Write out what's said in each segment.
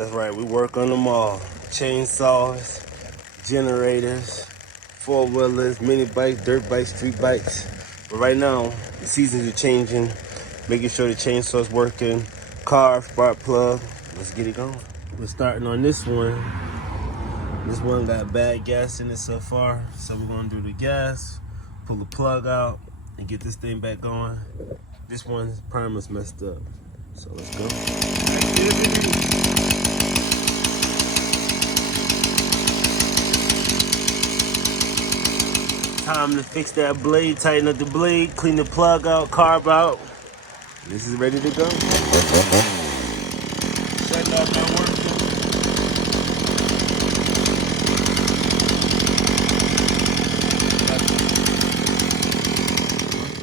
That's right, we work on them all. Chainsaws, generators, four-wheelers, mini bikes, dirt bikes, street bikes. But right now, the seasons are changing, making sure the chainsaw's working, car, spark plug. Let's get it going. We're starting on this one. This one got bad gas in it so far, so we're gonna do the gas, pull the plug out, and get this thing back going. This one's primer's messed up, so let's go. Time to fix that blade, tighten up the blade, clean the plug out, carb out. This is ready to go. Shutting off my work.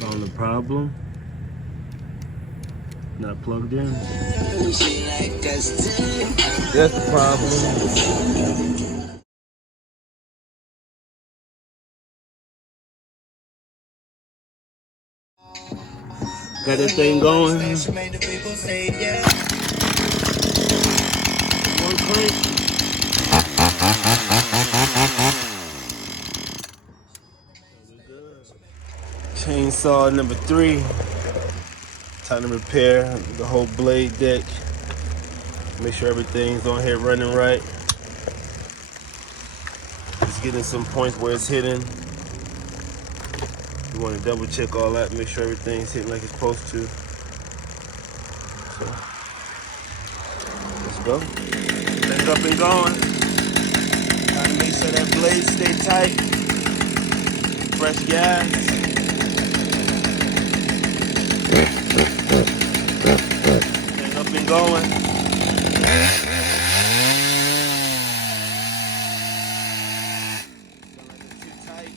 Found the problem. Not plugged in. That's the problem. Got that thing going. One crank. Chainsaw number 3. Time to repair the whole blade deck. Make sure everything's on here running right. Just getting some points where it's hitting. You want to double check all that, make sure everything's hitting like it's supposed to. So, let's go. Things up and going. Trying to make sure that blade stay tight. Fresh gas. Things up and going. Too tight.